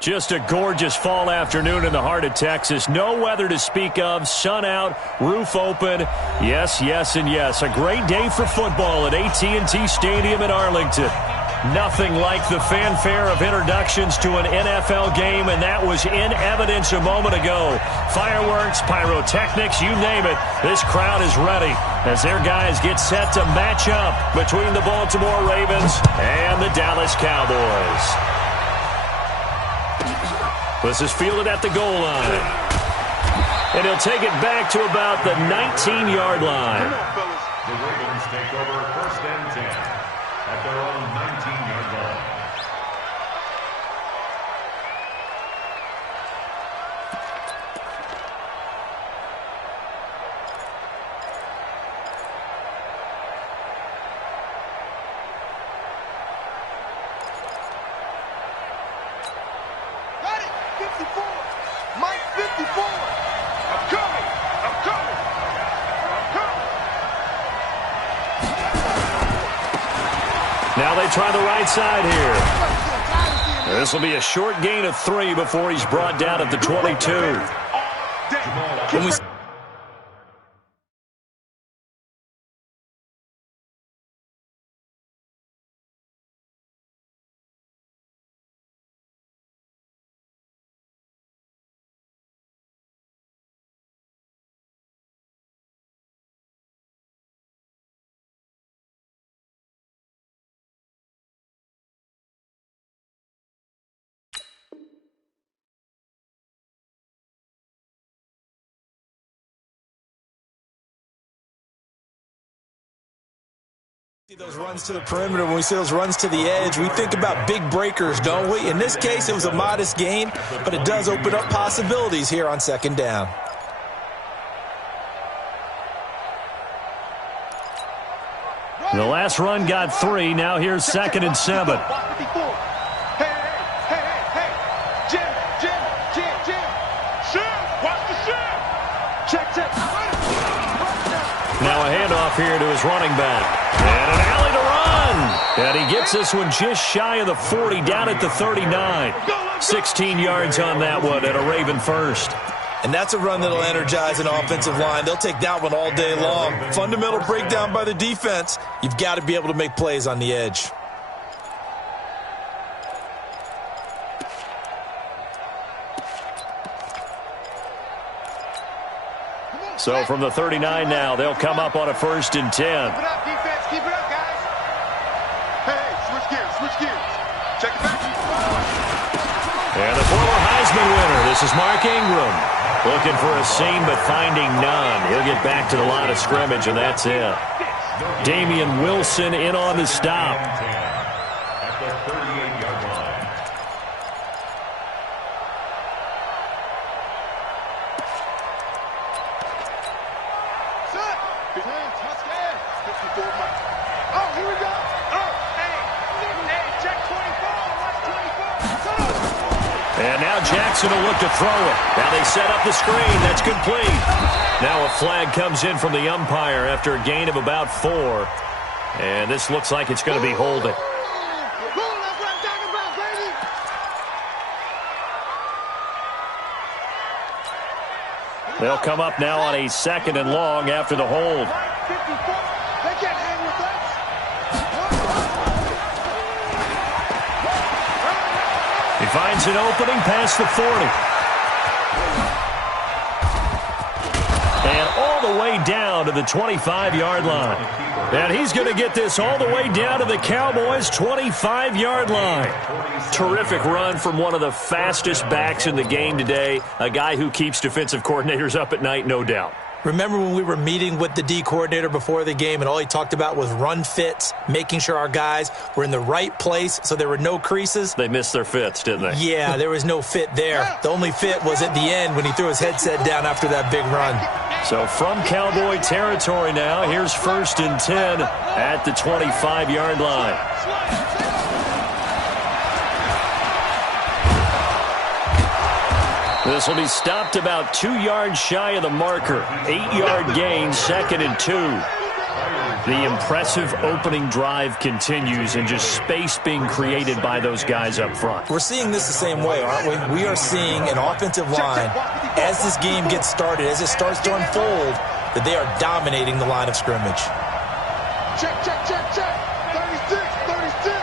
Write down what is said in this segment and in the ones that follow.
Just a gorgeous fall afternoon in the heart of Texas. No weather to speak of. Sun out, roof open. Yes, yes, and yes. A great day for football at AT&T Stadium in Arlington. Nothing like the fanfare of introductions to an NFL game, and that was in evidence a moment ago. Fireworks, pyrotechnics, you name it. This crowd is ready as their guys get set to match up between the Baltimore Ravens and the Dallas Cowboys. This is fielded at the goal line. And he'll take it back to about the 19-yard line. The Ravens take over 1st and 10 at their own 19-yard line. Now they try the right side here. This will be a short gain of 3 before he's brought down at the 22. Those runs to the perimeter, when we see those runs to the edge, we think about big breakers, don't we? In this case, it was a modest gain, but it does open up possibilities here on 2nd down. The last run got 3. Now here's 2nd and 7. Now a handoff here to his running back. And an alley to run. And he gets this one just shy of the 40, down at the 39. 16 yards on that one and a Raven first. And that's a run that'll energize an offensive line. They'll take that one all day long. Fundamental breakdown by the defense. You've got to be able to make plays on the edge. So from the 39 now, they'll come up on a 1st and 10. Keep it up, defense. Keep it up, guys. Hey, switch gears, switch gears. Check it back. And the former Heisman winner, this is Mark Ingram. Looking for a seam, but finding none. He'll get back to the line of scrimmage, and that's it. Damian Wilson in on the stop. At the 38-yard line. Oh, here we go. Oh, hey, check 24. Watch 24. And now Jackson will look to throw it. Now they set up the screen. That's complete. Now a flag comes in from the umpire after a gain of about 4. And this looks like it's going to be holding. That's what I'm talking about, baby. They'll come up now on a 2nd and long after the hold. 54. They can't hang with us. He finds an opening past the 40. And all the way down to the 25-yard line. And he's going to get this all the way down to the Cowboys' 25-yard line. Terrific run from one of the fastest backs in the game today. A guy who keeps defensive coordinators up at night, no doubt. Remember when we were meeting with the D coordinator before the game and all he talked about was run fits, making sure our guys were in the right place so there were no creases? They missed their fits, didn't they? Yeah, there was no fit there. The only fit was at the end when he threw his headset down after that big run. So from Cowboy territory now, here's 1st and 10 at the 25-yard line. This will be stopped about 2 yards shy of the marker. 8-yard gain, 2nd and 2. The impressive opening drive continues and just space being created by those guys up front. We're seeing this the same way, aren't we? We are seeing an offensive line, as this game gets started, as it starts to unfold, that they are dominating the line of scrimmage. Check, check, check, check. 36, 36.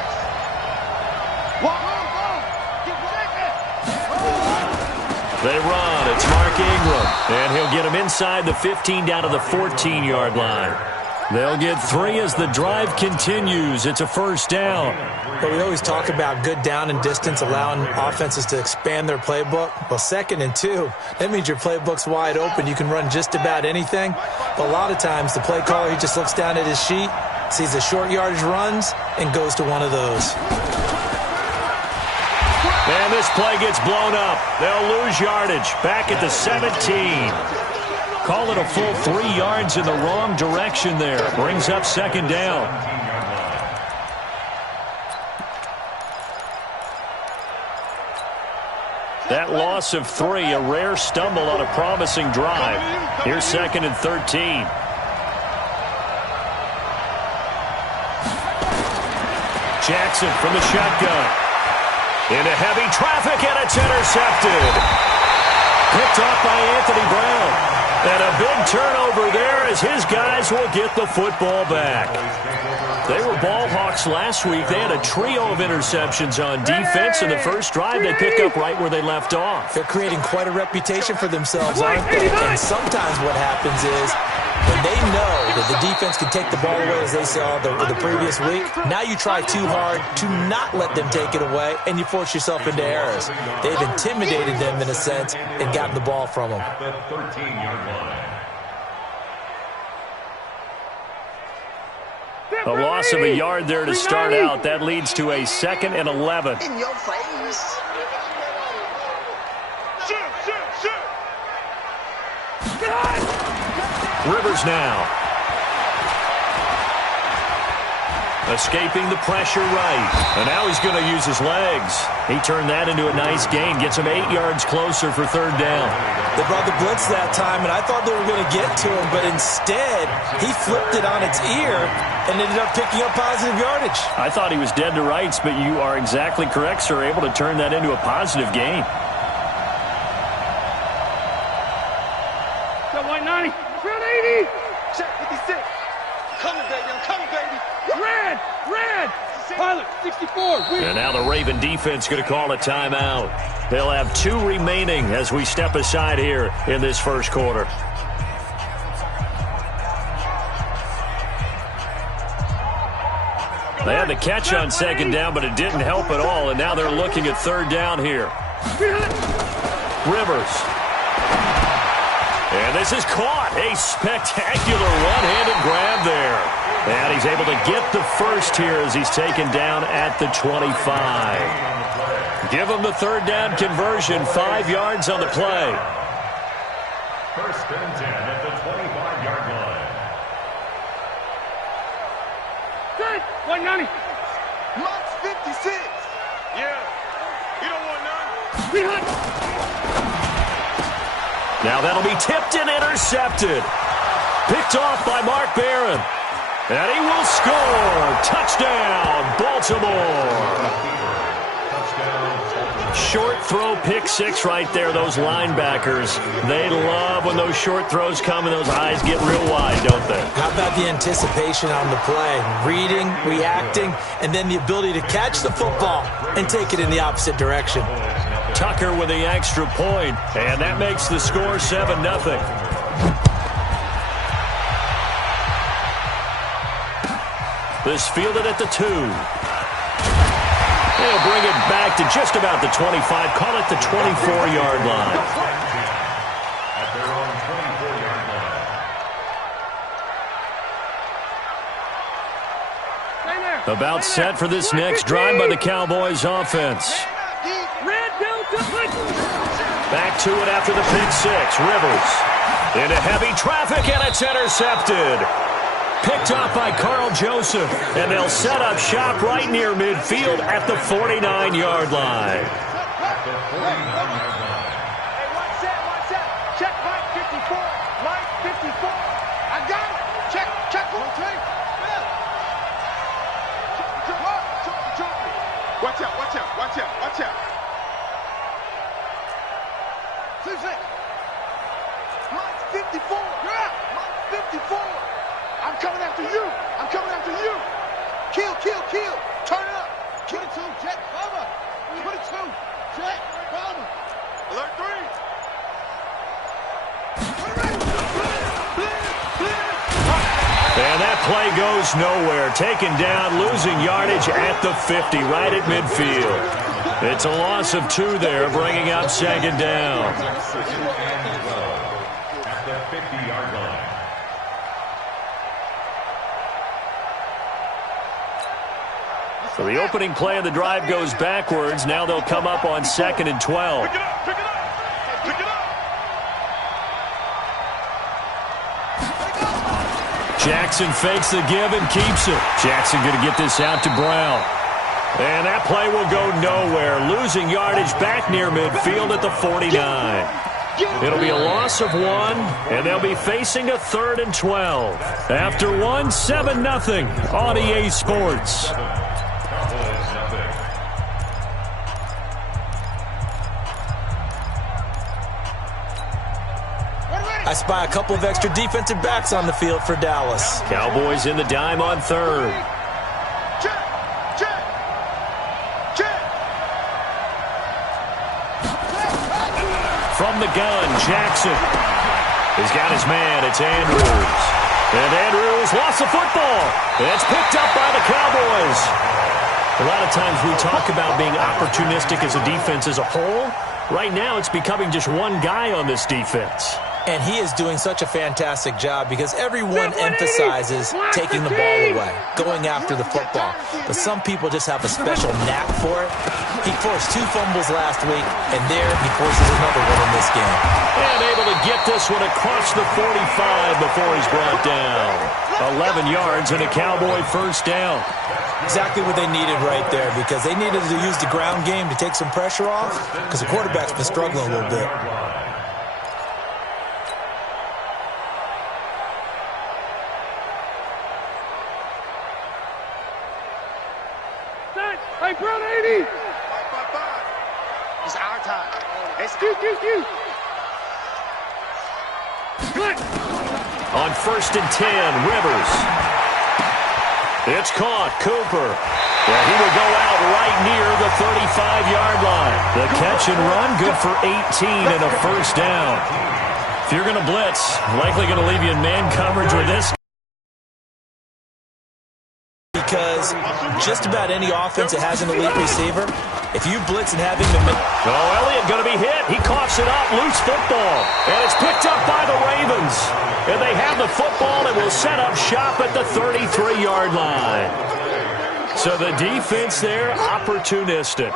They run. It's Mark Ingram, and he'll get him inside the 15 down to the 14-yard line. They'll get 3 as the drive continues. It's a first down. But we always talk about good down and distance, allowing offenses to expand their playbook. Well, 2nd and 2, that means your playbook's wide open. You can run just about anything. But a lot of times, the play caller, he just looks down at his sheet, sees the short yardage runs, and goes to one of those. And this play gets blown up. They'll lose yardage back at the 17. Call it a full 3 yards in the wrong direction there. Brings up 2nd down. That loss of 3, a rare stumble on a promising drive. Here's 2nd and 13. Jackson from the shotgun. Into heavy traffic, and it's intercepted. Picked off by Anthony Brown. And a big turnover there as his guys will get the football back. They were ball hawks last week. They had a trio of interceptions on defense. In the first drive, they pick up right where they left off. They're creating quite a reputation for themselves, aren't they? And sometimes what happens is when they know that the defense can take the ball away, as they saw the previous week, now you try too hard to not let them take it away, and you force yourself into errors. They've intimidated them in a sense and gotten the ball from them. At the 13-yard line. A loss of a yard there to start out. That leads to a 2nd and 11. In your face. Shoot, shoot, shoot. Rivers now. Escaping the pressure right. And now he's going to use his legs. He turned that into a nice gain. Gets him 8 yards closer for 3rd down. They brought the blitz that time, and I thought they were going to get to him, but instead, he flipped it on its ear and ended up picking up positive yardage. I thought he was dead to rights, but you are exactly correct, sir. Able to turn that into a positive gain. Got white 90. Red 80. Check 56. Coming, baby. I'm coming, baby. Red. Red. Pilot 64. And now the Raven defense going to call a timeout. They'll have 2 remaining as we step aside here in this first quarter. They had the catch on 2nd down, but it didn't help at all, and now they're looking at 3rd down here. Rivers. And this is caught. A spectacular one-handed grab there. And he's able to get the first here as he's taken down at the 25. Give him the 3rd down conversion, 5 yards on the play. 1st and 10 at the 25-yard line. Good. White 90. Max 56. Yeah. You don't want none. We hunt. Now that'll be tipped and intercepted. Picked off by Mark Barron. And he will score. Touchdown, Baltimore. Short throw, pick 6 right there, those linebackers. They love when those short throws come and those eyes get real wide, don't they? How about the anticipation on the play? Reading, reacting, and then the ability to catch the football and take it in the opposite direction. Tucker with the extra point, and that makes the score 7-0. This fielded at the 2. They'll bring it back to just about the 25. Call it the 24-yard line. At their own 24-yard line. About set for this next drive by the Cowboys offense. Red Delta. Back to it after the pick 6. Rivers into heavy traffic, and it's intercepted. Picked off by Carl Joseph, and they'll set up shop right near midfield at the 49-yard line. At the 49-yard line. Hey, one set. Check Mike 54. Mike 54. I got it. Check. 1 2. Watch out, watch out. Mike 54. Mike 54. I'm coming after you. I'm coming after you. Kill, kill, kill. Turn it up. 22, Jet, cover. 22, Jet, cover. Alert 3. And that play goes nowhere. Taken down, losing yardage at the 50, right at midfield. It's a loss of 2 there, bringing up second down. At the 50-yard line. So the opening play of the drive goes backwards. Now they'll come up on 2nd and 12. Pick it up, pick it up. Pick it up. Jackson fakes the give and keeps it. Jackson going to get this out to Brown. And that play will go nowhere. Losing yardage back near midfield at the 49. It'll be a loss of 1, and they'll be facing a 3rd and 12. After 1, 7-0 on EA Sports. I spy a couple of extra defensive backs on the field for Dallas. Cowboys in the dime on 3rd. From the gun, Jackson. He's got his man. It's Andrews. And Andrews lost the football. It's picked up by the Cowboys. A lot of times we talk about being opportunistic as a defense as a whole. Right now it's becoming just one guy on this defense. And he is doing such a fantastic job because everyone emphasizes taking the ball away, going after the football. But some people just have a special knack for it. He forced 2 fumbles last week, and there he forces another one in this game. And able to get this one across the 45 before he's brought down. 11 yards and a Cowboy first down. Exactly what they needed right there because they needed to use the ground game to take some pressure off because the quarterback's been struggling a little bit. Hey, Brown 80! It's our time. It's Q. On 1st and 10, Rivers. It's caught. Cooper. Well, he will go out right near the 35-yard line. The catch and run, good for 18 and a first down. If you're going to blitz, likely going to leave you in man coverage with this. Because just about any offense that has an elite receiver, if you blitz and have him in Elliott going to be hit. He coughs it up. Loose football. And it's picked up by the Ravens. And they have the football and will set up shop at the 33-yard line. So the defense there, opportunistic.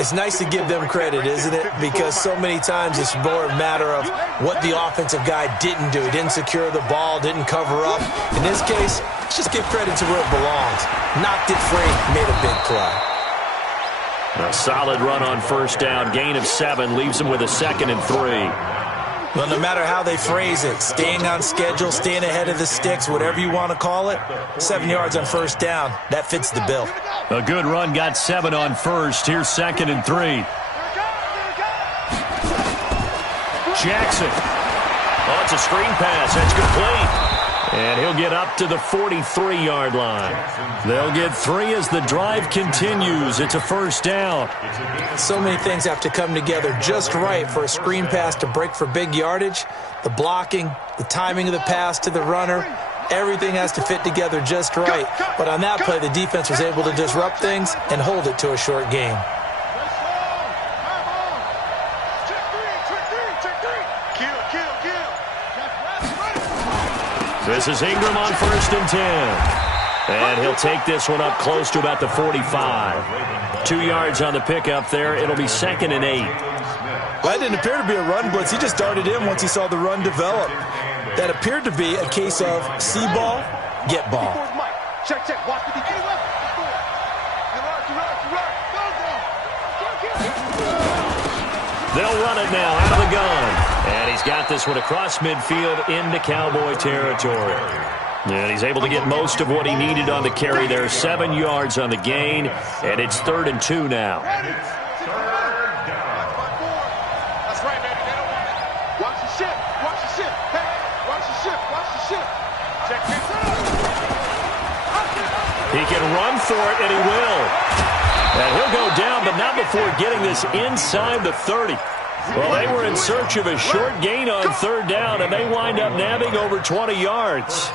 It's nice to give them credit, isn't it? Because so many times it's more a matter of what the offensive guy didn't do. He didn't secure the ball, didn't cover up. In this case, let's just give credit to where it belongs. Knocked it free, made a big play. A solid run on first down. Gain of 7 leaves them with a 2nd and 3. Well, no matter how they phrase it, staying on schedule, staying ahead of the sticks, whatever you want to call it, 7 yards on first down, that fits the bill. A good run got 7 on first. Here's 2nd and 3. Jackson. Oh, it's a screen pass. That's complete. And he'll get up to the 43-yard line. They'll get 3 as the drive continues. It's a first down. So many things have to come together just right for a screen pass to break for big yardage. The blocking, the timing of the pass to the runner, everything has to fit together just right. But on that play, the defense was able to disrupt things and hold it to a short game. This is Ingram on 1st and 10. And he'll take this one up close to about the 45. 2 yards on the pickup there. It'll be 2nd and 8. Well, that didn't appear to be a run blitz. He just darted in once he saw the run develop. That appeared to be a case of see ball, get ball. Check. Watch the defense. They'll run it now out of the gun. And he's got this one across midfield into Cowboy territory. And he's able to get most of what he needed on the carry there. 7 yards on the gain, and it's 3rd and 2 now. That's right, baby. They don't want it. Watch the ship. Watch the ship. Hey, watch the ship. Watch the ship. Check this out. He can run for it, and he will. And he'll go down, but not before getting this inside the 30. Well, they were in search of a short gain on 3rd down, and they wind up nabbing over 20 yards.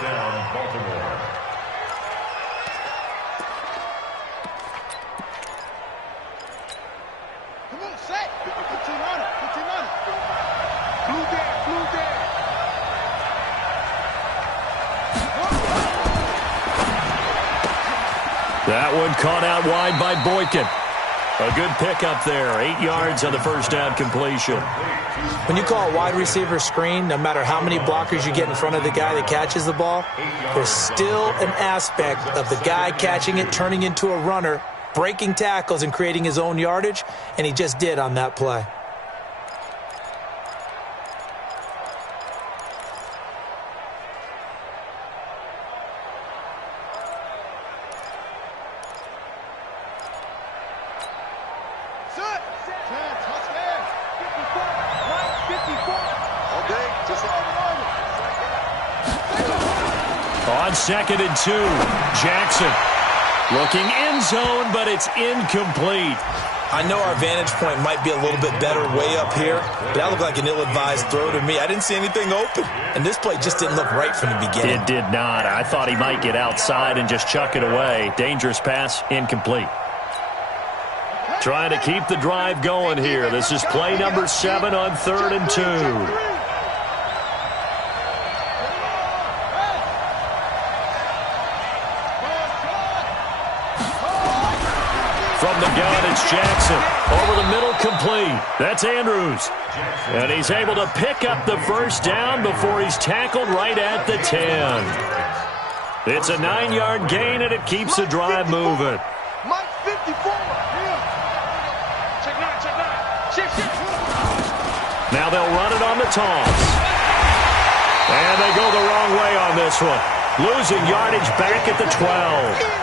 Come on, set. 1500. 1500. Blue there. Blue there. That one caught out wide by Boykin. A good pickup there. 8 yards on the first down completion. When you call a wide receiver screen, no matter how many blockers you get in front of the guy that catches the ball, there's still an aspect of the guy catching it, turning into a runner, breaking tackles and creating his own yardage, and he just did on that play. On 2nd and 2, Jackson looking end zone, but it's incomplete. I know our vantage point might be a little bit better way up here, but that looked like an ill-advised throw to me. I didn't see anything open, and this play just didn't look right from the beginning. It did not. I thought he might get outside and just chuck it away. Dangerous pass, incomplete. Trying to keep the drive going here. This is play number 7 on 3rd and 2. From the gun, it's Jackson. Over the middle, complete. That's Andrews. And he's able to pick up the first down before he's tackled right at the 10. It's a 9-yard gain, and it keeps the drive moving. Mike 54. Check 9, check 9. Shift, shift. Now they'll run it on the toss. And they go the wrong way on this one. Losing yardage back at the 12.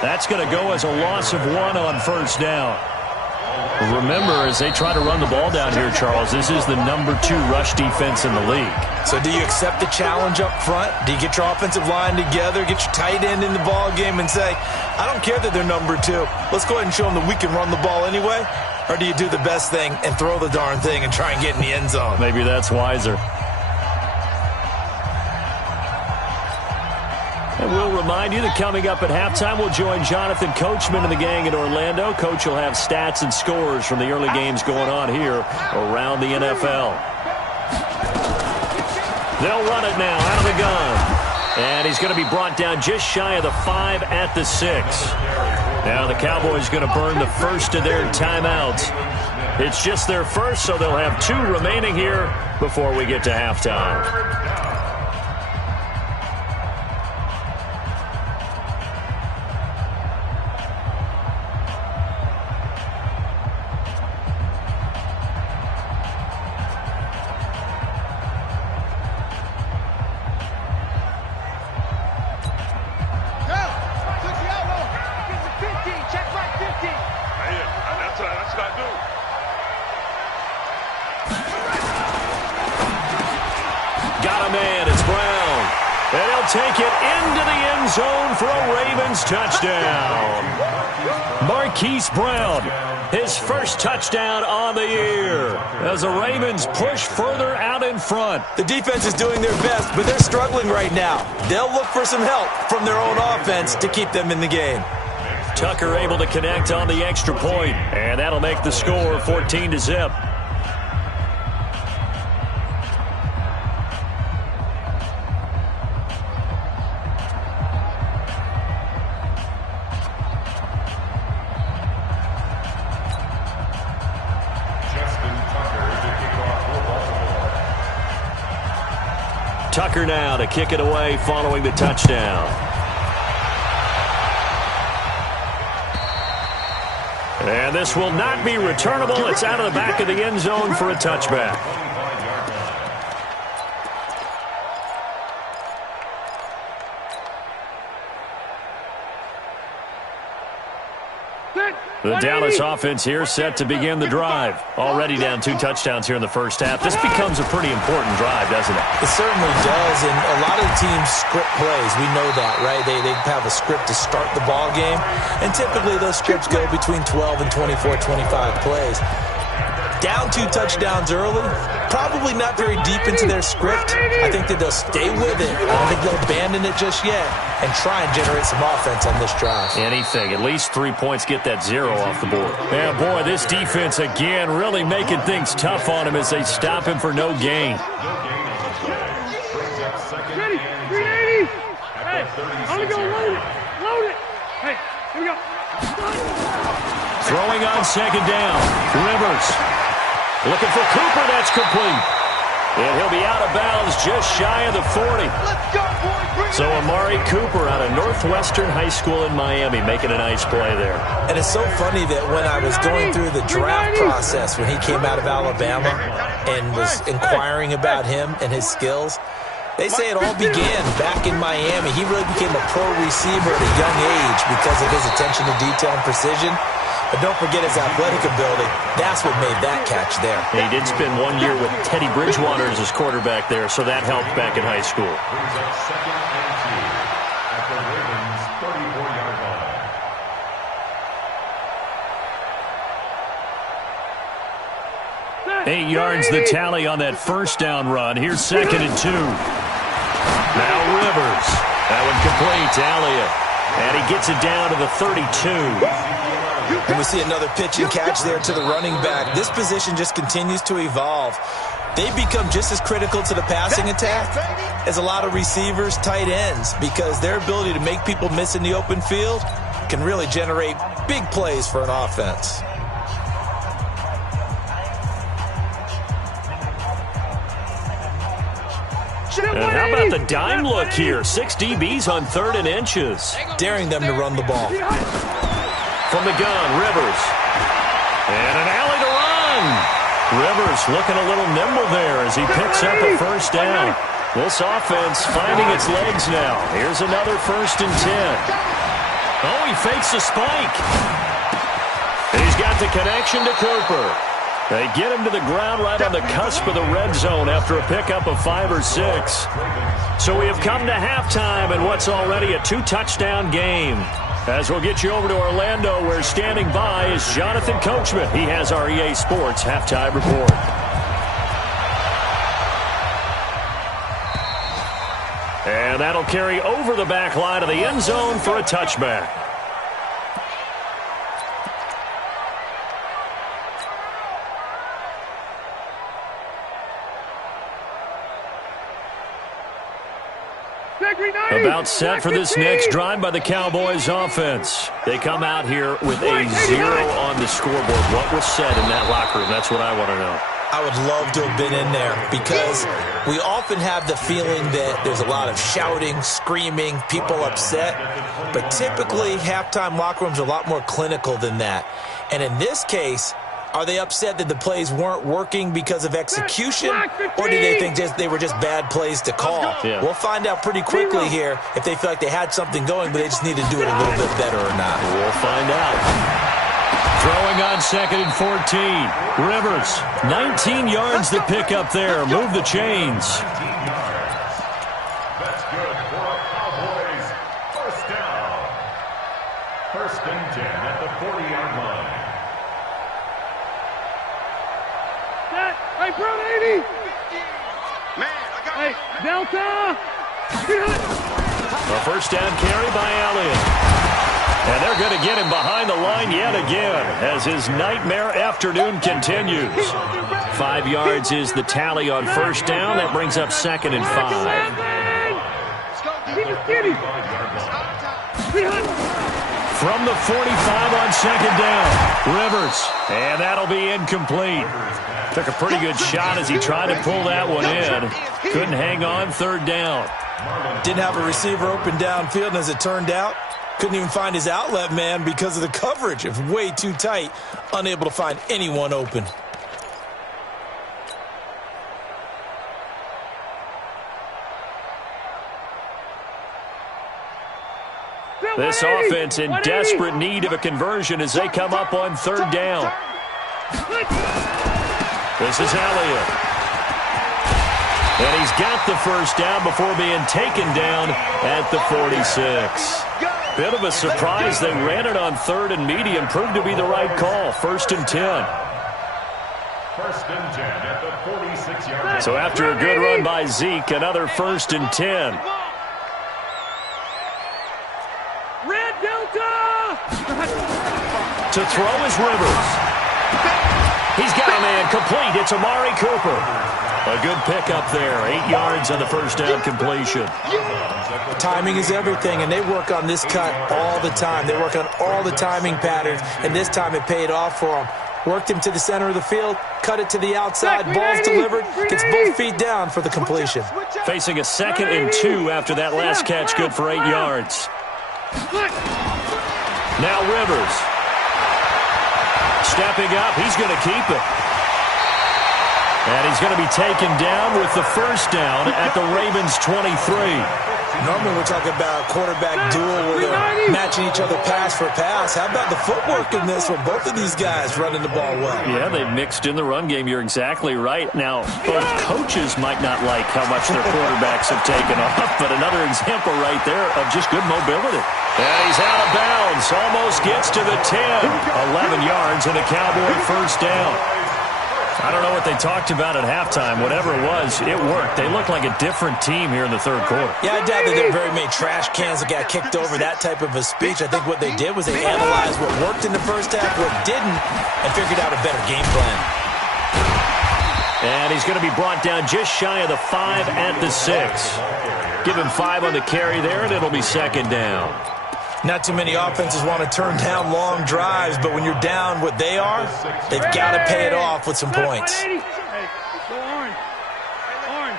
That's going to go as a loss of 1 on first down. Remember, as they try to run the ball down here, Charles, this is the number 2 rush defense in the league. So do you accept the challenge up front? Do you get your offensive line together, get your tight end in the ball game and say, I don't care that they're number 2. Let's go ahead and show them that we can run the ball anyway? Or do you do the best thing and throw the darn thing and try and get in the end zone? Maybe that's wiser. And we'll remind you that coming up at halftime, we'll join Jonathan Coachman and the gang in Orlando. Coach will have stats and scores from the early games going on here around the NFL. They'll run it now out of the gun. And he's going to be brought down just shy of the 5 at the 6. Now the Cowboys going to burn the first of their timeouts. It's just their first, so they'll have 2 remaining here before we get to halftime. Take it into the end zone for a Ravens touchdown. Marquise Brown, his first touchdown on the year as the Ravens push further out in front. The defense is doing their best, but they're struggling right now. They'll look for some help from their own offense to keep them in the game. Tucker able to connect on the extra point, and that'll make the score 14-0. Tucker now to kick it away following the touchdown. And this will not be returnable. It's out of the back of the end zone for a touchback. The Dallas offense here set to begin the drive. Already down 2 touchdowns here in the first half. This becomes a pretty important drive, doesn't it? It certainly does, and a lot of the teams script plays. We know that, right? They have a script to start the ball game, and typically those scripts go between 12 and 24, 25 plays. Down 2 touchdowns early, probably not very deep into their script. I think that they'll stay with it. I don't think they'll abandon it just yet and try and generate some offense on this drive. Anything. At least 3 points, get that 0 off the board. Man, boy, this defense again really making things tough on him as they stop him for no gain. Ready, 380. Hey, I'm going to go load it. Load it. Hey, here we go. Throwing on second down. Rivers. Looking for Cooper. That's complete. And he'll be out of bounds just shy of the 40. Let's go, boys. So Amari Cooper out of Northwestern High School in Miami making a nice play there. And it's so funny that when I was going through the draft process when he came out of Alabama and was inquiring about him and his skills, they say it all began back in Miami. He really became a pro receiver at a young age because of his attention to detail and precision. But don't forget his athletic ability. That's what made that catch there. He did spend 1 year with Teddy Bridgewater as his quarterback there, so that helped back in high school. Brings up second and 2 at the Ravens' 34-yard line. 8 yards the tally on that first down run. Here's second and 2. Now Rivers. That one complete to Elliott. And he gets it down to the 32. And we see another pitch and catch there to the running back. This position just continues to evolve. They become just as critical to the passing attack as a lot of receivers, tight ends, because their ability to make people miss in the open field can really generate big plays for an offense. And how about the dime look here? 6 DBs on 3rd and inches. Daring them to run the ball. From the gun, Rivers. And an alley to run. Rivers looking a little nimble there as he picks up a first down. This offense finding its legs now. Here's another 1st and 10. Oh, he fakes a spike. And he's got the connection to Cooper. They get him to the ground right on the cusp of the red zone after a pickup of 5 or 6. So we have come to halftime in what's already a 2-touchdown game. As we'll get you over to Orlando, where standing by is Jonathan Coachman. He has our EA Sports halftime report. And that'll carry over the back line of the end zone for a touchback. About set for this next drive by the Cowboys offense. They come out here with a 0 on the scoreboard. What was said in that locker room? That's what I want to know. I would love to have been in there because we often have the feeling that there's a lot of shouting, screaming, people upset. But typically, halftime locker rooms are a lot more clinical than that. And in this case, are they upset that the plays weren't working because of execution, or do they think they were just bad plays to call? Yeah. We'll find out pretty quickly here if they feel like they had something going, but they just need to do it a little bit better or not. We'll find out. Throwing on 2nd and 14. Rivers, 19 yards to pick up there. Move the chains. That's good for a Cowboys first down. 1st and 10 at the 40-yard line. Hey, Brown 80. Hey, Delta. A first down carry by Elliott. And they're going to get him behind the line yet again as his nightmare afternoon continues. 5 yards is the tally on first down. That brings up 2nd and 5. From the 45 on 2nd down, Rivers. And that'll be incomplete. Took a pretty good shot as he tried to pull that one in. Couldn't hang on 3rd down. Didn't have a receiver open downfield, and as it turned out, couldn't even find his outlet man because of the coverage. It was way too tight, unable to find anyone open. This offense in desperate need of a conversion as they come up on third down. This is Elliott. And he's got the first down before being taken down at the 46. Bit of a surprise. They ran it on third and medium. Proved to be the right call. 1st and 10. 1st and 10 at the 46-yard line. So after a good run by Zeke, another 1st and 10. Red Delta! To throw is Rivers. He's got a man complete. It's Amari Cooper. A good pickup there. 8 yards on the first down completion. Timing is everything, and they work on this cut all the time. They work on all the timing patterns, and this time it paid off for them. Worked him to the center of the field, cut it to the outside, ball's delivered, gets both feet down for the completion. Facing a 2nd and 2 after that last catch, good for 8 yards. Now Rivers. Stepping up, he's going to keep it. And he's going to be taken down with the first down at the Ravens 23. Normally we're talking about a quarterback duel where they're matching each other pass for pass. How about the footwork in this one? Both of these guys running the ball well. Yeah, they've mixed in the run game. You're exactly right. Now, both coaches might not like how much their quarterbacks have taken off, but another example right there of just good mobility. And he's out of bounds. Almost gets to the 10. 11 yards and a Cowboy first down. I don't know what they talked about at halftime. Whatever it was, it worked. They looked like a different team here in the third quarter. Yeah, I doubt that there were very many trash cans that got kicked over, that type of a speech. I think what they did was they analyzed what worked in the first half, what didn't, and figured out a better game plan. And he's going to be brought down just shy of the 5 at the 6. Give him 5 on the carry there, and it'll be 2nd down. Not too many offenses want to turn down long drives, but when you're down what they are, they've got to pay it off with some points. Hey, go orange. Orange.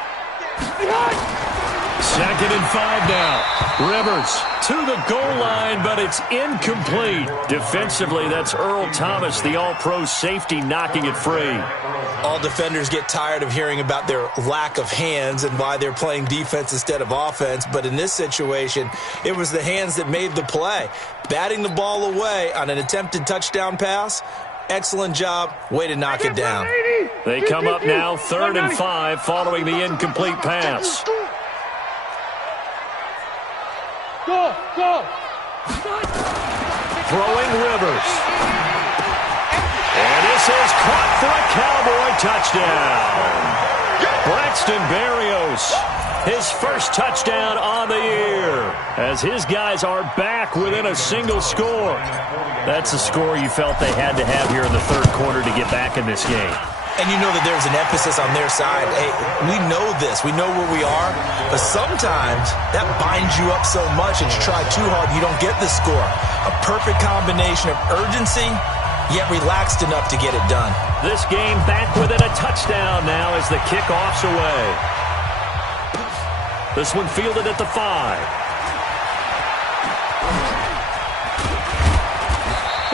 2nd and 5 now. Rivers to the goal line, but it's incomplete. Defensively, that's Earl Thomas, the all-pro safety, knocking it free. All defenders get tired of hearing about their lack of hands and why they're playing defense instead of offense. But in this situation, it was the hands that made the play. Batting the ball away on an attempted touchdown pass, excellent job. Way to knock it down. They come up now 3rd and 5 following the incomplete pass. Go. Throwing Rivers. And this is caught for a Cowboy touchdown. Braxton Berrios, his first touchdown on the year, as his guys are back within a single score. That's a score you felt they had to have here in the third quarter to get back in this game. And you know that there's an emphasis on their side. Hey, we know this. We know where we are. But sometimes that binds you up so much that you try too hard, you don't get the score. A perfect combination of urgency, yet relaxed enough to get it done. This game back within a touchdown now as the kickoff's away. This one fielded at the 5.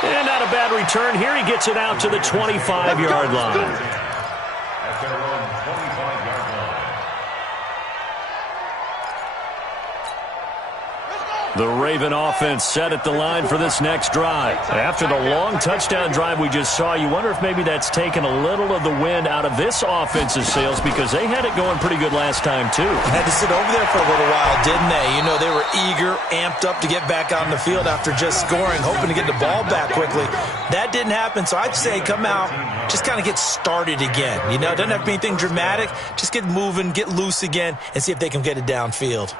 And not a bad return here. He gets it out to the 25-yard line. At their own 25-yard line. The Raven offense set at the line for this next drive. After the long touchdown drive we just saw, you wonder if maybe that's taken a little of the wind out of this offense's sails, because they had it going pretty good last time too. Had to sit over there for a little while, didn't they? You know, they were eager, amped up to get back on the field after just scoring, hoping to get the ball back quickly. That didn't happen, so I'd say come out, just kind of get started again. You know, it doesn't have to be anything dramatic. Just get moving, get loose again, and see if they can get it downfield.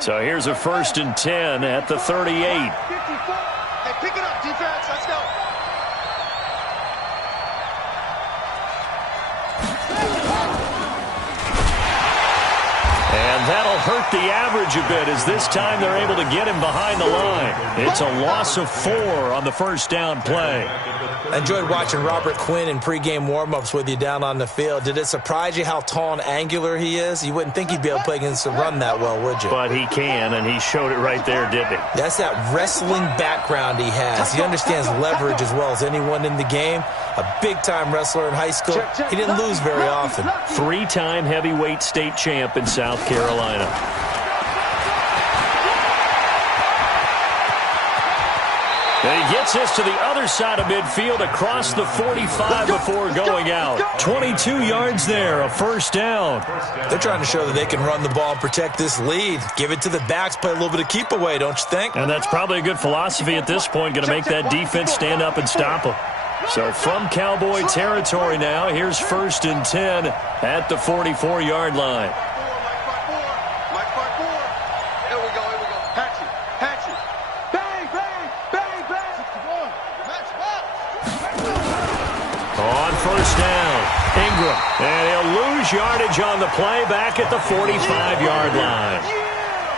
So here's a 1st and 10 at the 38. Hey, pick it up, defense. Let's go. And that'll hurt the average a bit, as this time they're able to get him behind the line. It's a loss of 4 on the first down play. I enjoyed watching Robert Quinn in pregame warm-ups with you down on the field. Did it surprise you how tall and angular he is? You wouldn't think he'd be able to play against the run that well, would you? But he can, and he showed it right there, didn't he? That's that wrestling background he has. He understands leverage as well as anyone in the game. a big-time wrestler in high school. He didn't lose very often. 3-time heavyweight state champ in South Carolina. And he gets us to the other side of midfield across the 45 before going out. 22 yards there, a first down. They're trying to show that they can run the ball and protect this lead. Give it to the backs, play a little bit of keep away, don't you think? And that's probably a good philosophy at this point, going to make that defense stand up and stop them. So from Cowboy territory now, here's 1st and 10 at the 44-yard line. On first down, Ingram, and he'll lose yardage on the play back at the 45-yard line.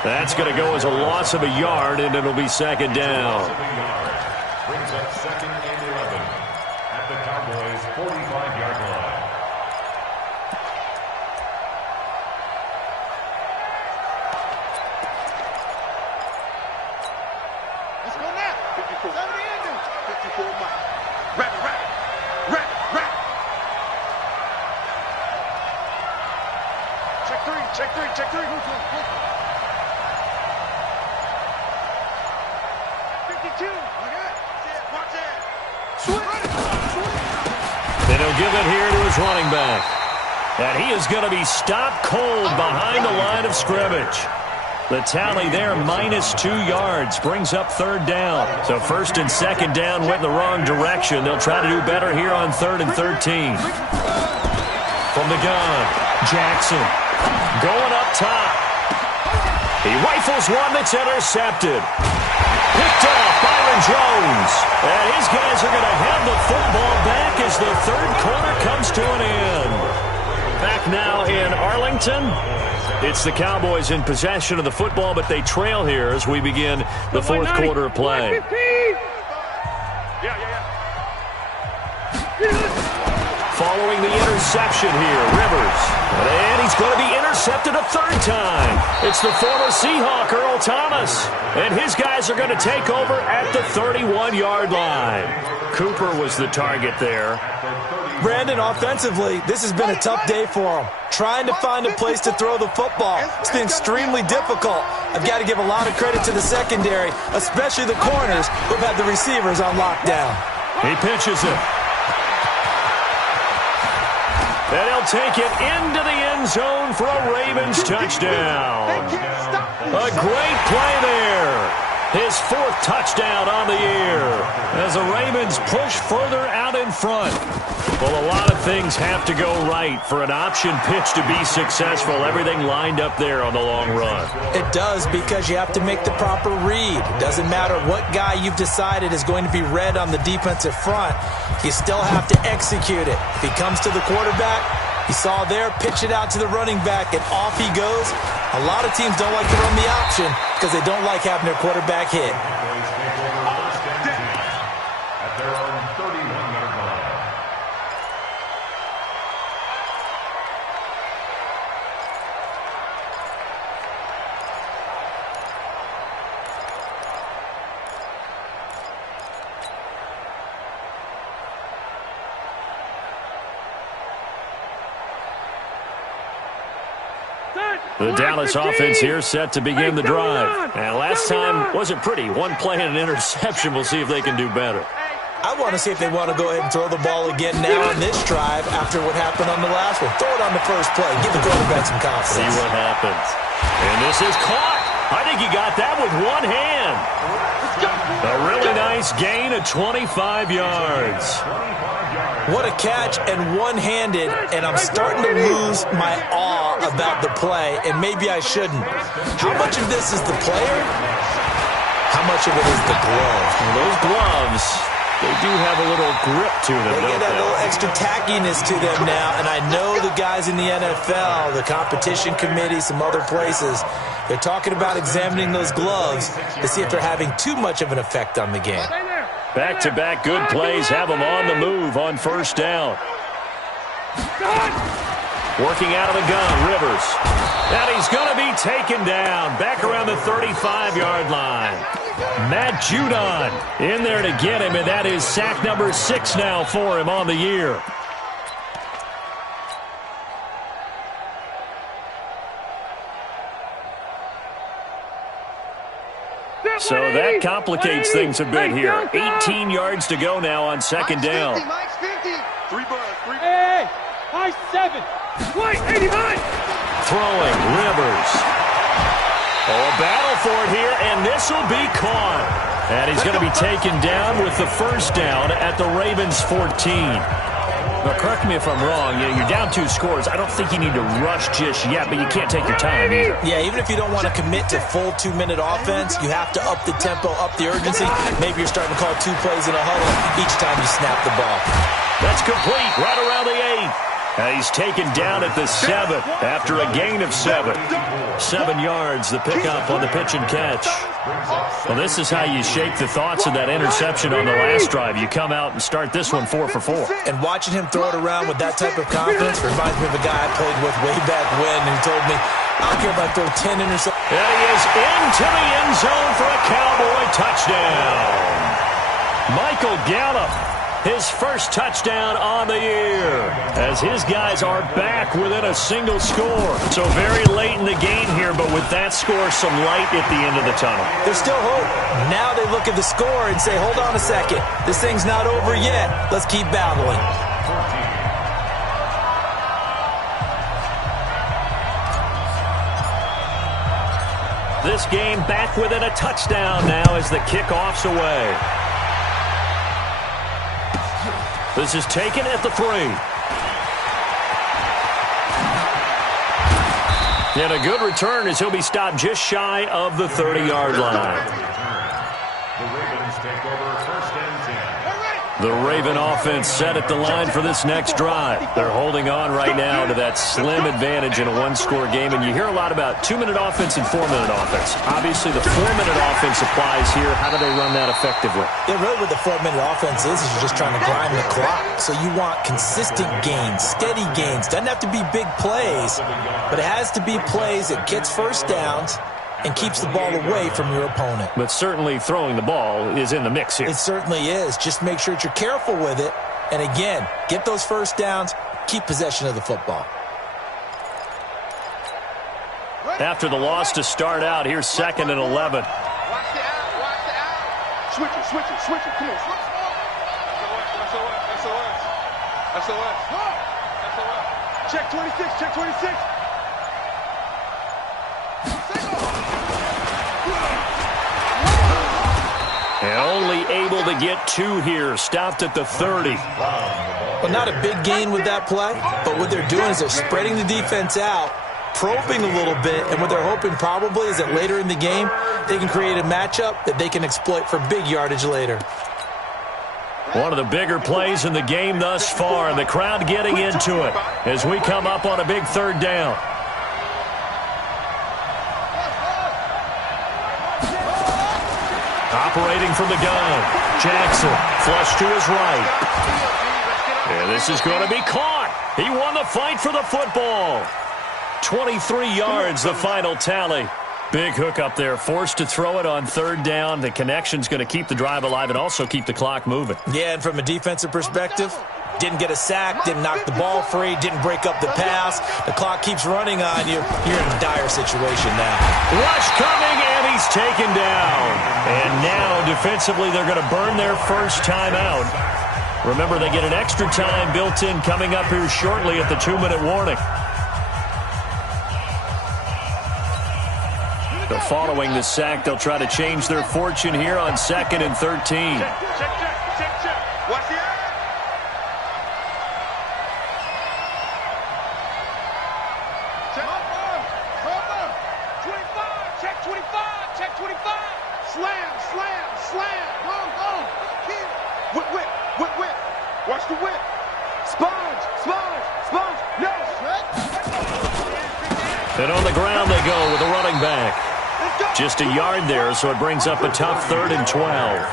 That's going to go as a loss of a yard, and it'll be 2nd down. Brings up 2nd and 11 at the Cowboys' 45-yard line. Let's go now. 54. 54, Mike. Rack. Check three. 52. Watch it. And he'll give it here to his running back. And he is going to be stopped cold behind the line of scrimmage. The tally there, -2 yards, brings up 3rd down. So 1st and 2nd down went in the wrong direction. They'll try to do better here on 3rd and 13. From the gun, Jackson going up top. He rifles one that's intercepted. Picked off Byron Jones. And his guys are going to have the football back as the 3rd quarter comes to an end. Back now in Arlington. It's the Cowboys in possession of the football, but they trail here as we begin the 4th quarter of play. Following the interception here, Rivers. And he's going to be intercepted a 3rd time. It's the former Seahawk, Earl Thomas. And his guys are going to take over at the 31-yard line. Cooper was the target there. Brandon, offensively, this has been a tough day for him. Trying to find a place to throw the football. It's been extremely difficult. I've got to give a lot of credit to the secondary, especially the corners who've had the receivers on lockdown. He pitches it. And he'll take it into the end zone for a Ravens touchdown. A great play there. His 4th touchdown on the year as the Ravens push further out in front. Well, a lot of things have to go right for an option pitch to be successful. Everything lined up there on the long run. It does, because you have to make the proper read. It doesn't matter what guy you've decided is going to be read on the defensive front. You still have to execute it. If he comes to the quarterback, you saw there, pitch it out to the running back, and off he goes. A lot of teams don't like to run the option because they don't like having their quarterback hit. At their own 31-yard line. The Dallas offense here set to begin the drive. And last time wasn't pretty. One play and an interception. We'll see if they can do better. I want to see if they want to go ahead and throw the ball again now on this drive after what happened on the last one. Throw it on the first play. Give the quarterback some confidence. See what happens. And this is caught. I think he got that with one hand. A really nice gain of 25 yards. What a catch, and one-handed, and I'm starting to lose my awe about the play, and maybe I shouldn't. How much of this is the player? How much of it is the glove? Well, those gloves, they do have a little grip to them, They get that little extra tackiness to them now, and I know the guys in the NFL, the competition committee, some other places, they're talking about examining those gloves to see if they're having too much of an effect on the game. Back-to-back good plays have them on the move on first down. Working out of the gun, Rivers. And he's going to be taken down back around the 35-yard line. Matt Judon in there to get him, and that is sack number 6 now for him on the year. So that complicates things a bit here. 18 yards to go now on second down. Hey, high 7. Wait, 89. Throwing, Rivers. Oh, a battle for it here, and this will be caught. And he's going to be taken down with the first down at the Ravens' 14. Now, correct me if I'm wrong. You're down 2 scores. I don't think you need to rush just yet, but you can't take your time either. Yeah, even if you don't want to commit to full 2-minute offense, you have to up the tempo, up the urgency. Maybe you're starting to call 2 plays in a huddle each time you snap the ball. That's complete right around the 8. He's taken down at the 7 after a gain of 7. 7 yards, the pickup on the pitch and catch. Well, this is how you shake the thoughts of that interception on the last drive. You come out and start this one 4 for 4. And watching him throw it around with that type of confidence reminds me of a guy I played with way back when who told me, I don't care if I throw 10 interceptions. And he is into the end zone for a Cowboy touchdown. Michael Gallup, his first touchdown on the year, as his guys are back within a single score. So very late in the game here, but with that score, some light at the end of the tunnel. There's still hope. Now they look at the score and say, hold on a second. This thing's not over yet. Let's keep battling. This game back within a touchdown now as the kickoff's away. This is taken at the 3. And a good return as he'll be stopped just shy of the 30-yard line. The Ravens take over first and 10. The Raven offense set at the line for this next drive. They're holding on right now to that slim advantage in a 1-score game. And you hear a lot about 2-minute offense and 4-minute offense. Obviously, the 4-minute offense applies here. How do they run that effectively? Yeah, really what the 4-minute offense is you're just trying to grind the clock. So you want consistent gains, steady gains. Doesn't have to be big plays, but it has to be plays that gets first downs and keeps the ball away from your opponent. But certainly throwing the ball is in the mix here. It certainly is. Just make sure that you're careful with it. And again, get those first downs, keep possession of the football. After the loss to start out, here's 2nd and 11. Watch the out, watch the out. Switch it, switch it, switch it. Come on, switch it. SOS. Check 26, check 26. And only able to get 2 here. Stopped at the 30. Well, not a big gain with that play, but what they're doing is they're spreading the defense out, probing a little bit, and what they're hoping probably is that later in the game, they can create a matchup that they can exploit for big yardage later. One of the bigger plays in the game thus far, and the crowd getting into it as we come up on a big 3rd down. Operating from the gun, Jackson, flush to his right. And this is going to be caught. He won the fight for the football. 23 yards, the final tally. Big hook up there, forced to throw it on 3rd down. The connection's going to keep the drive alive and also keep the clock moving. Yeah, and from a defensive perspective, didn't get a sack, didn't knock the ball free, didn't break up the pass. The clock keeps running on you. You're in a dire situation now. Rush coming, and he's taken down. And now, defensively, they're going to burn their first time out. Remember, they get an extra time built in coming up here shortly at the 2-minute warning. So following the sack, they'll try to change their fortune here on 2nd and 13. Check. Watch the out. Check 25. Check 25. Check 25. Slam. Go. Kill. Whip. Watch the whip. Sponge. No. And on the ground they go with the running back. Just a yard there, so it brings up a tough 3rd and 12.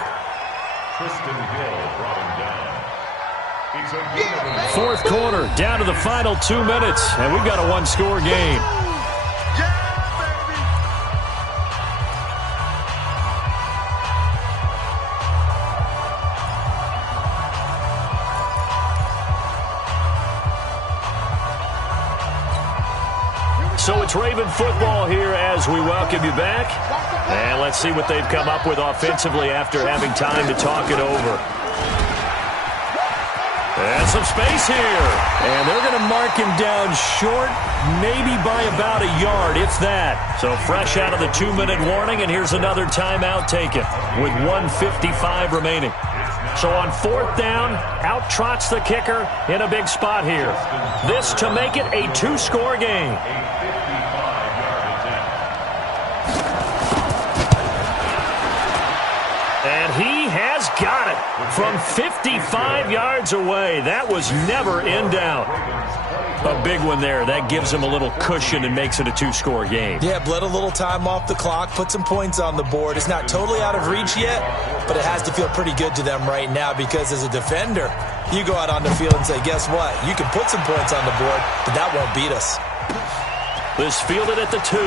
Tristan Hill brought him down. It's a game. 4th quarter, down to the final 2 minutes, and we've got a 1-score game. it's Raven football here as we welcome you back. And let's see what they've come up with offensively after having time to talk it over. And some space here. And they're going to mark him down short, maybe by about a yard, if that. So fresh out of the 2-minute warning, and here's another timeout taken with 1:55 remaining. So on 4th down, out trots the kicker in a big spot here. This to make it a 2-score game. And he has got it from 55 yards away. That was never in doubt. A big one there. That gives him a little cushion and makes it a 2-score game. Yeah, bled a little time off the clock, put some points on the board. It's not totally out of reach yet, but it has to feel pretty good to them right now because as a defender, you go out on the field and say, guess what? You can put some points on the board, but that won't beat us. This fielded at the 2.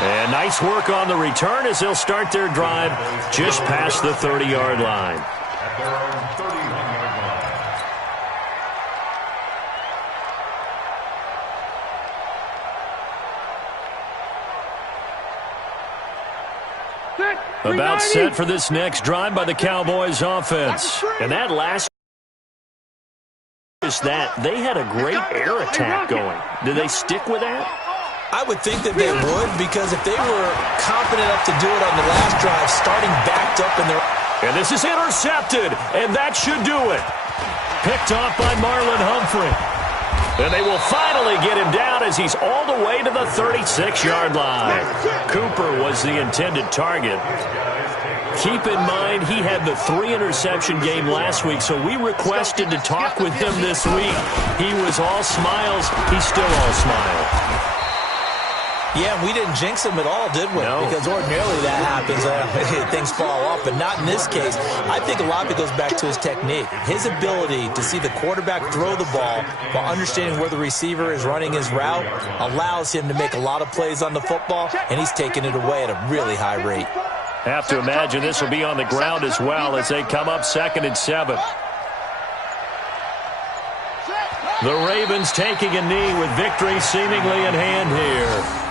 And nice work on the return as they'll start their drive just past the 30-yard line. At their own 31-yard line. About set for this next drive by the Cowboys offense. And that last is that they had a great air attack going. Did they stick with that? I would think that they would, because if they were confident enough to do it on the last drive, starting backed up in their... And this is intercepted, and that should do it. Picked off by Marlon Humphrey. And they will finally get him down as he's all the way to the 36-yard line. Cooper was the intended target. Keep in mind, he had the 3-interception game last week, so we requested to talk with him this week. He was all smiles. He's still all smiles. Yeah, we didn't jinx him at all, did we? No. Because ordinarily that happens. Things fall off, but not in this case. I think a lot of it goes back to his technique. His ability to see the quarterback throw the ball while understanding where the receiver is running his route allows him to make a lot of plays on the football, and he's taking it away at a really high rate. Have to imagine this will be on the ground as well as they come up 2nd and 7. The Ravens taking a knee with victory seemingly in hand here.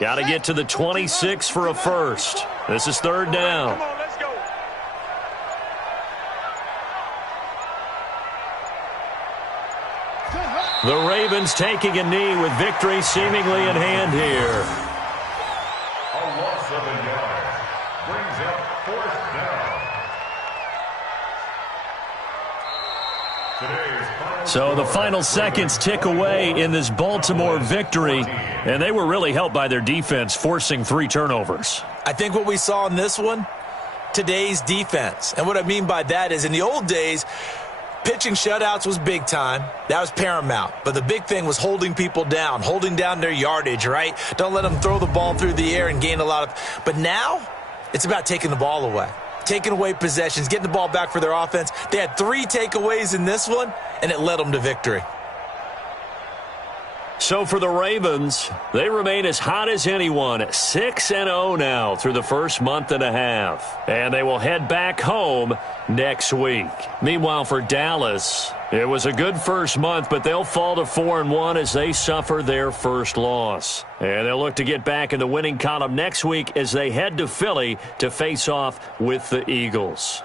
Got to get to the 26 for a first. This is 3rd down. Come on, let's go. The Ravens taking a knee with victory seemingly in hand here. A loss of a yard brings up 4th down. Today's final So the final seconds tick away in this Baltimore victory, and they were really helped by their defense forcing 3 turnovers. I think what we saw in this one, today's defense. And what I mean by that is in the old days, pitching shutouts was big time. That was paramount. But the big thing was holding people down, holding down their yardage, right? Don't let them throw the ball through the air and gain a lot of... But now, it's about taking the ball away. Taking away possessions, getting the ball back for their offense. They had 3 takeaways in this one, and it led them to victory. So for the Ravens, they remain as hot as anyone, 6-0 now through the first month and a half. And they will head back home next week. Meanwhile, for Dallas, it was a good first month, but they'll fall to 4-1 as they suffer their first loss. And they'll look to get back in the winning column next week as they head to Philly to face off with the Eagles.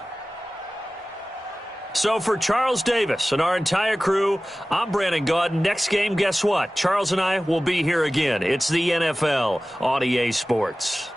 So for Charles Davis and our entire crew, I'm Brandon Gaudin. Next game, guess what? Charles and I will be here again. It's the NFL on EA Sports.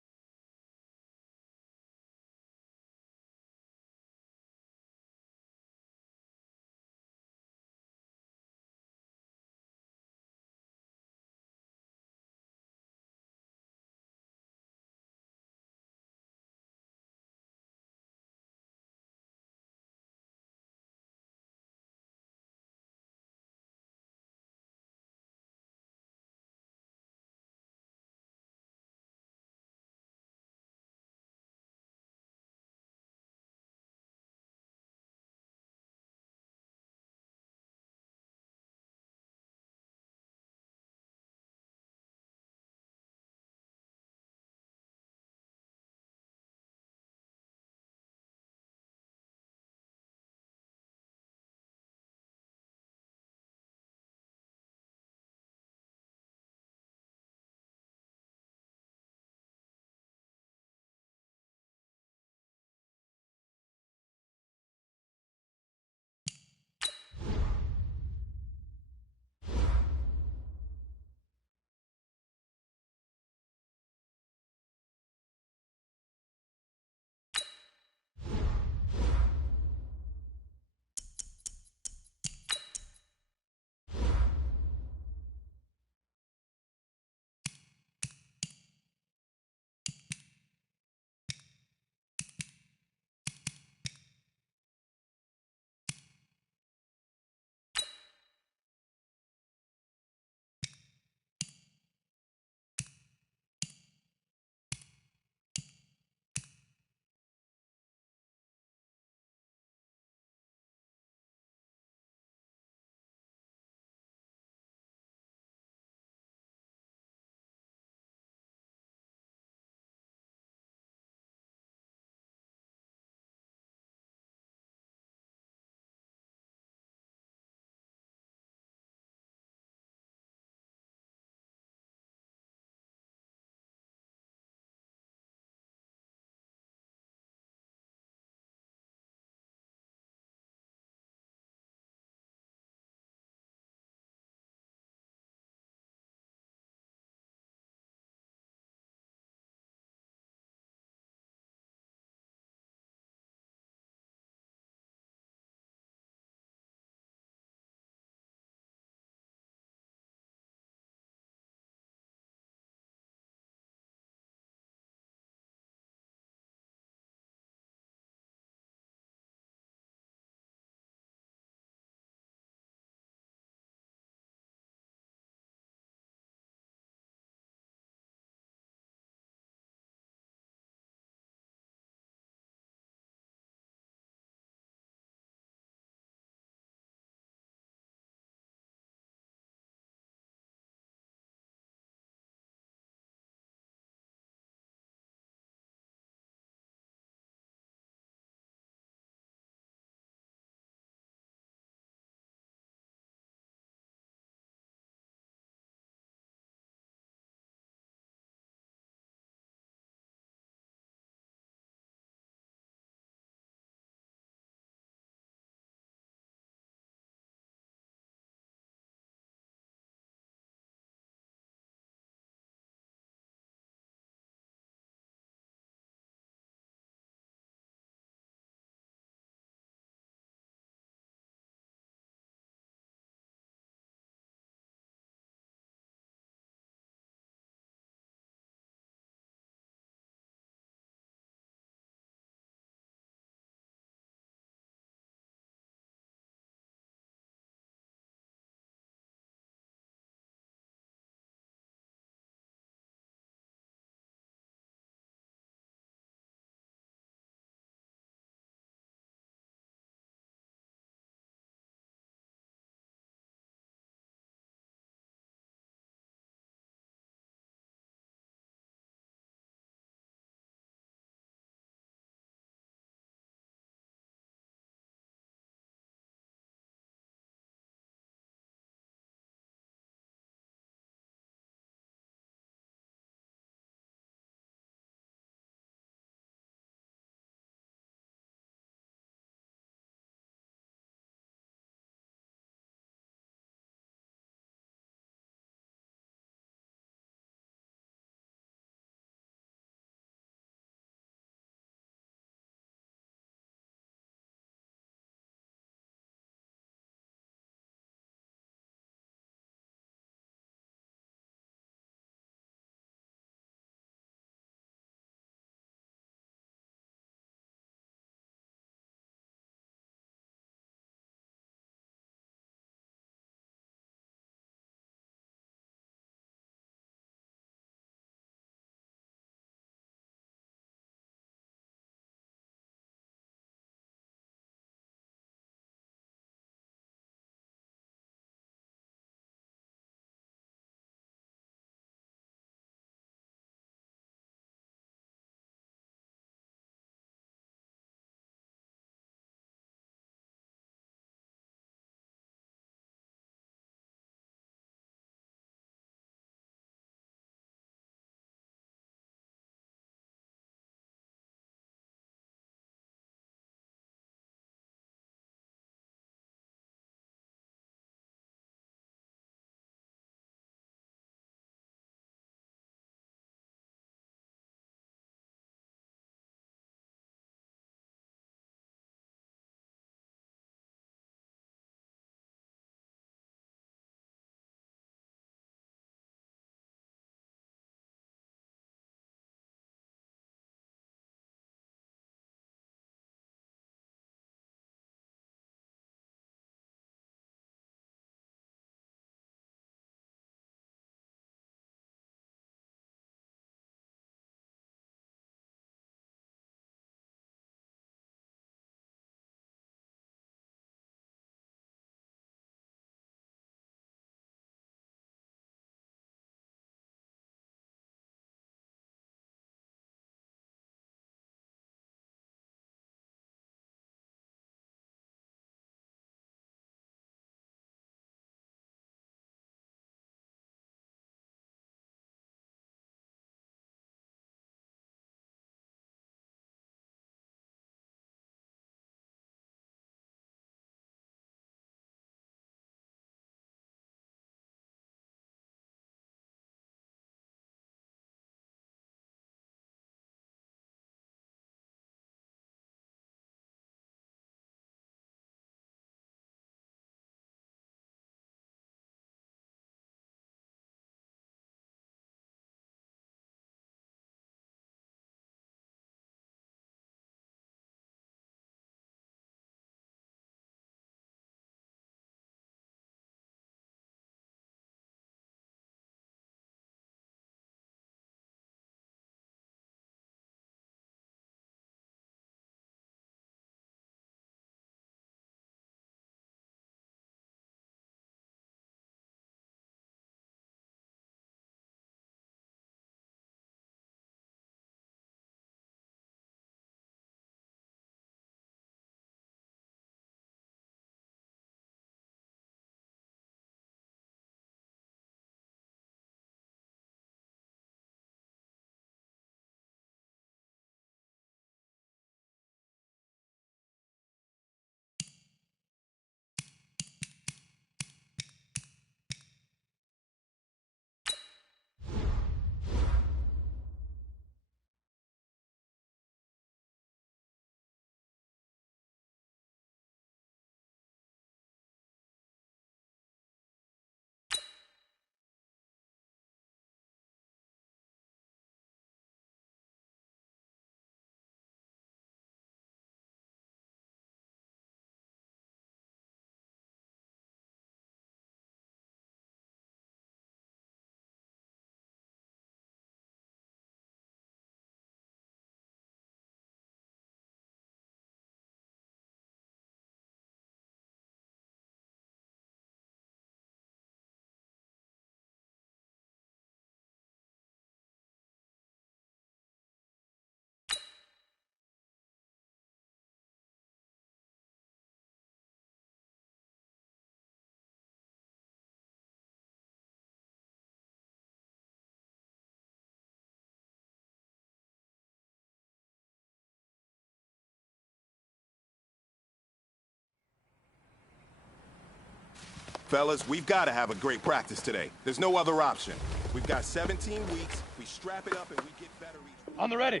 Fellas, we've got to have a great practice today. There's no other option. We've got 17 weeks, we strap it up and we get better each week. On the ready.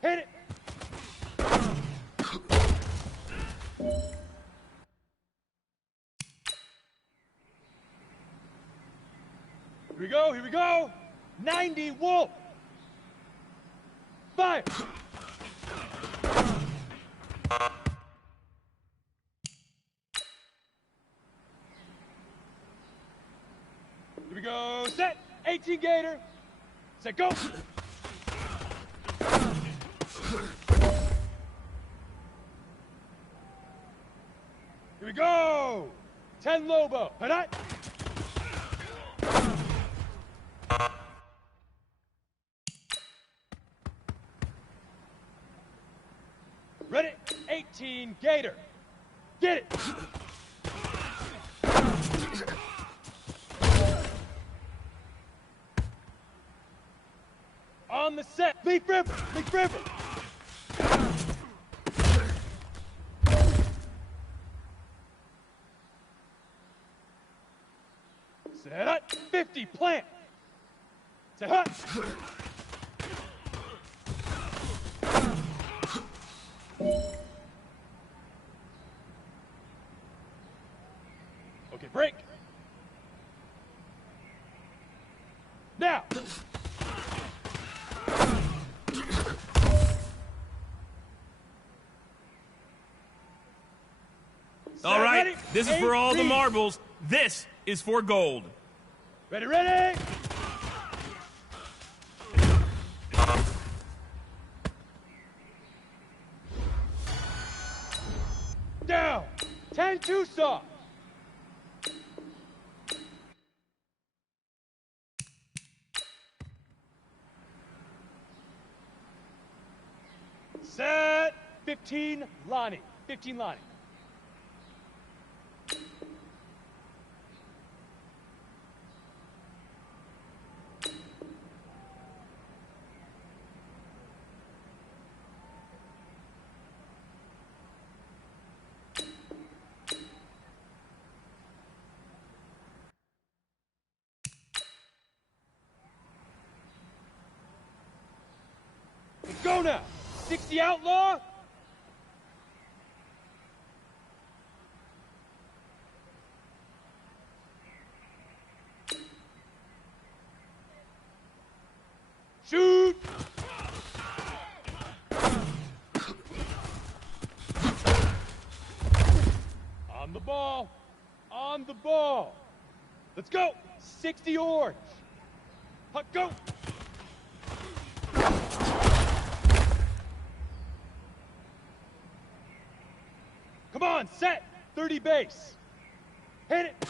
Hit it. Here we go, here we go. 90 Wolf. Fire. Here we go, set. 18 Gator. Set, go. Here we go. 10 Lobo. Hit. Ready? 18 Gator. Get it. On the set. Leaf River. Leaf River. Set up. 50 plant. Set up. Okay, break. Now. All right, Ready? this is for all the 18. marbles. This is for gold. Ready, ready. Down. 10 Tucson. Set. 15 Lonnie. 15 Lonnie. Let's go now. 60 Outlaw. Shoot. On the ball. On the ball. Let's go. 60 Orange. Puck, go. Come on, set. 30 base. Hit it.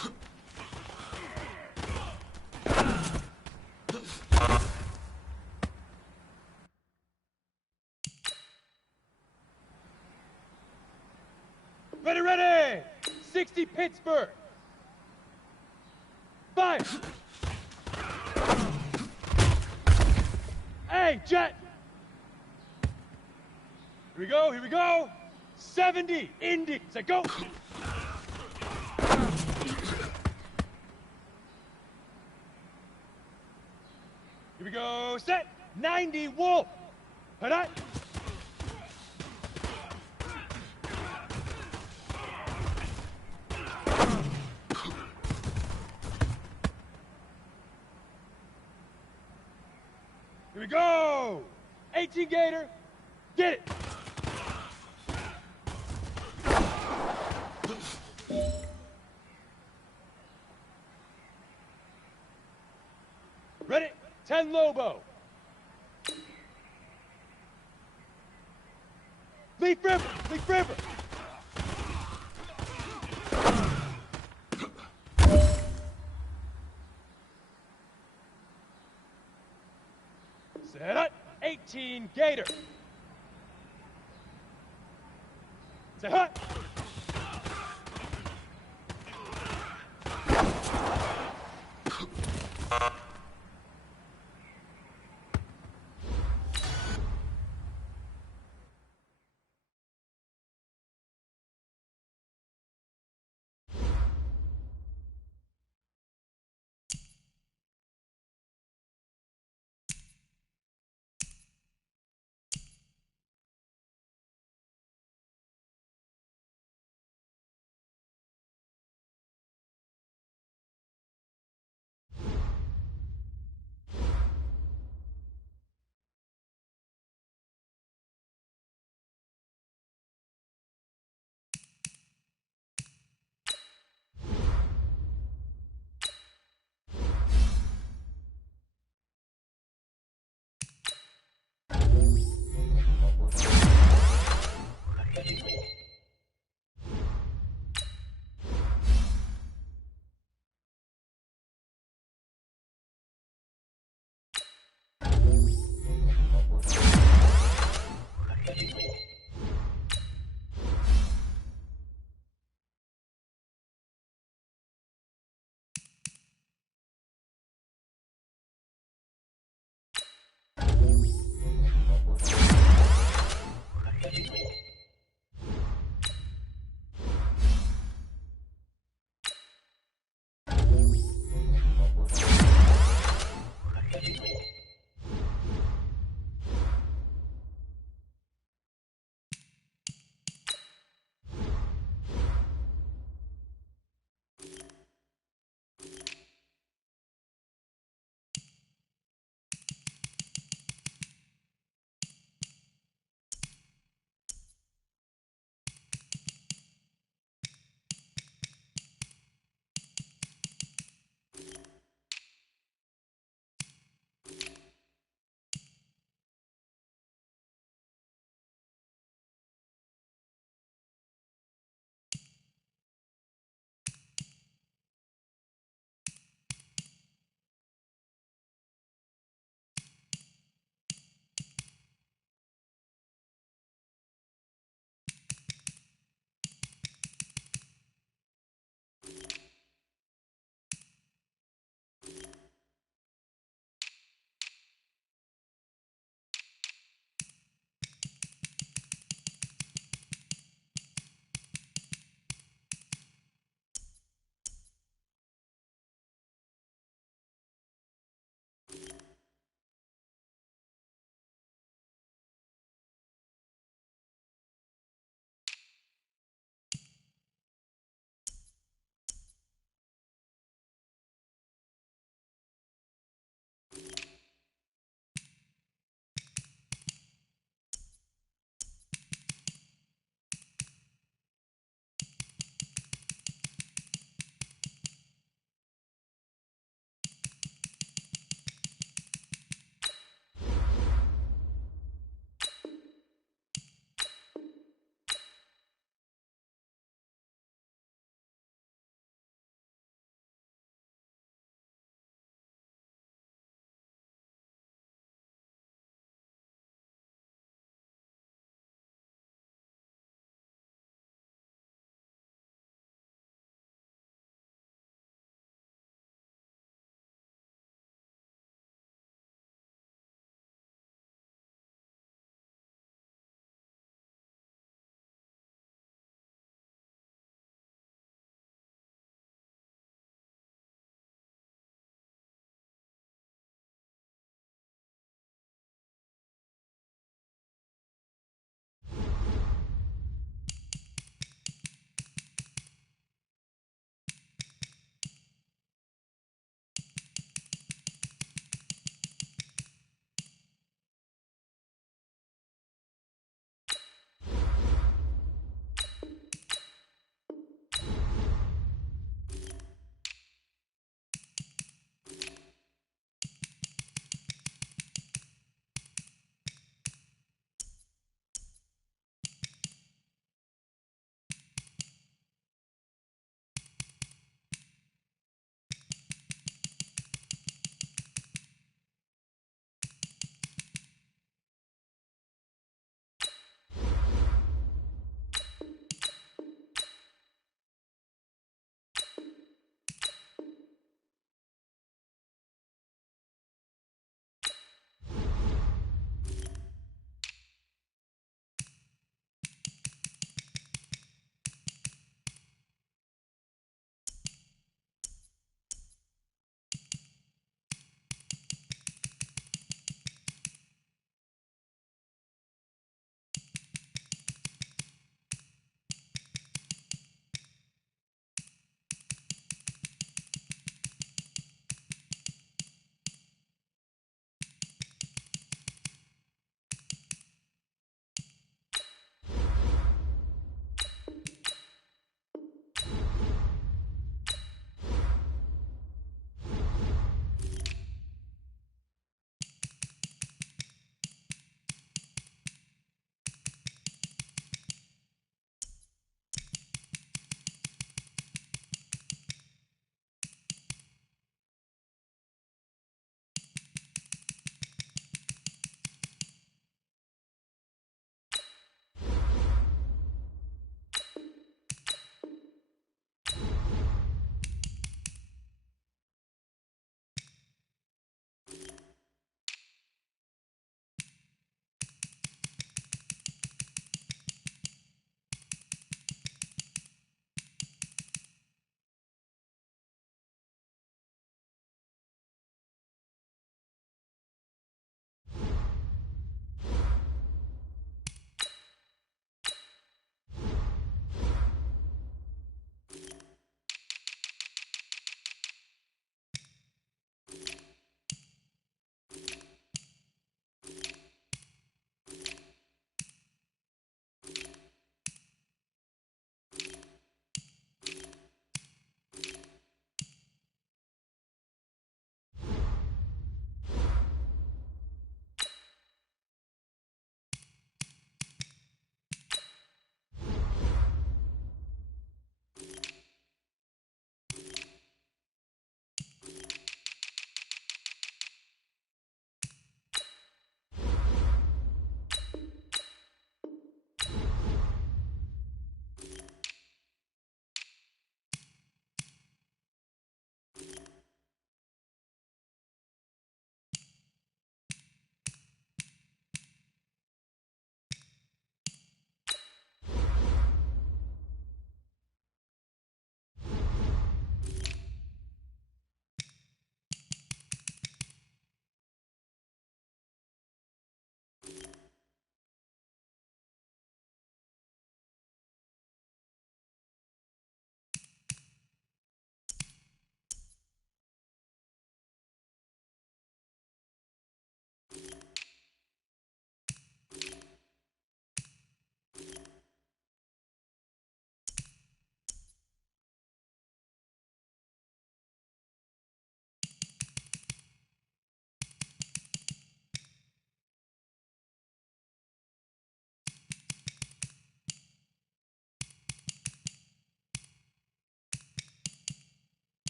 Ready, ready. 60 Pittsburgh. Fire. Hey, Jet. Here we go, here we go. 70 Indy. Set, go. Here we go. Set. 90 Wolf. Hit it. Here we go. 18 Gator. Get it. Ready? 10 Lobo. Leaf River. Leaf River. Set up. 18 Gator. Set up.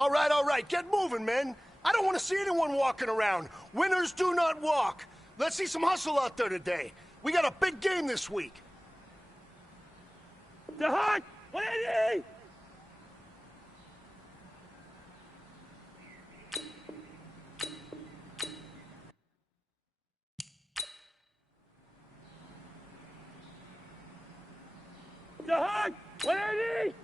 All right. Get moving, men. I don't want to see anyone walking around. Winners do not walk. Let's see some hustle out there today. We got a big game this week. The Hunt! 180! The Hunt! 180!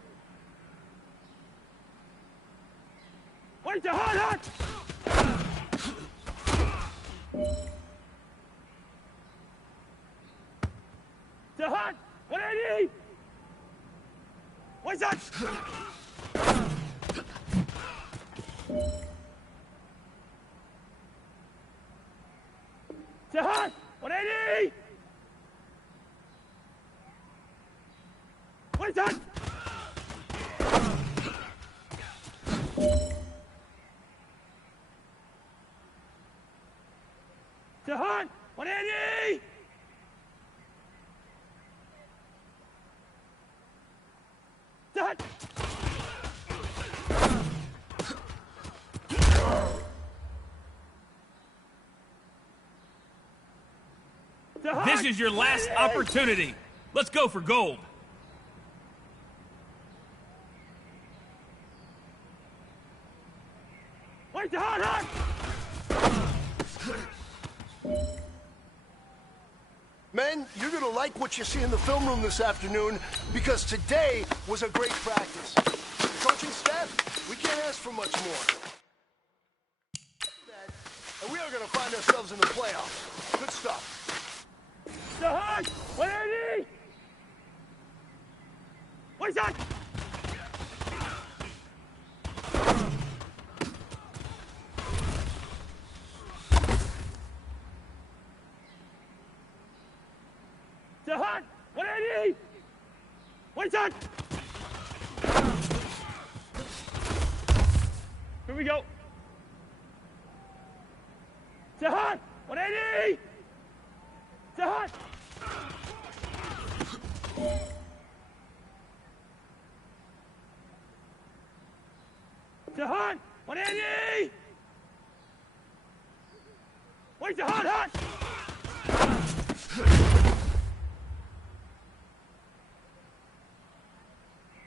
Wait, the Hunt! The Hunt! 180! What's that? The Hunt! 180! What is that? The Hunt! 180! The Hunt! This is your last opportunity. Let's go for gold. Wait, the Hunt! Men, you're gonna like what you see in the film room this afternoon because today was a great practice. The coaching staff, we can't ask for much more. And we are gonna find ourselves in the playoffs. Good stuff. The Hunt! 180! What's that? The Hunt! 180! What's that? Here we go. The Hunt! 180! The Hunt! The Hunt! 180! Wait, the Hunt!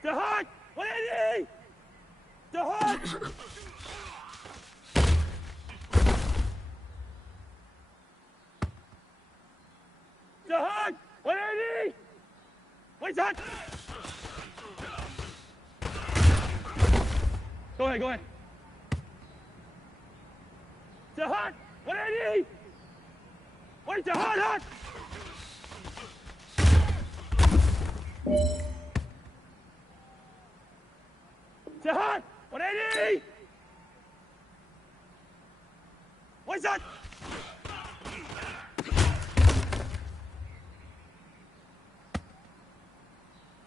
The Hunt! 180! The Hunt! The Hunt! 180! Wait, the Hunt! Go ahead. The Hunt! 180! Wait, the Hunt! The Hunt! 180! What's that?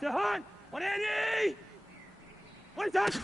The Hunt! 180! What's that?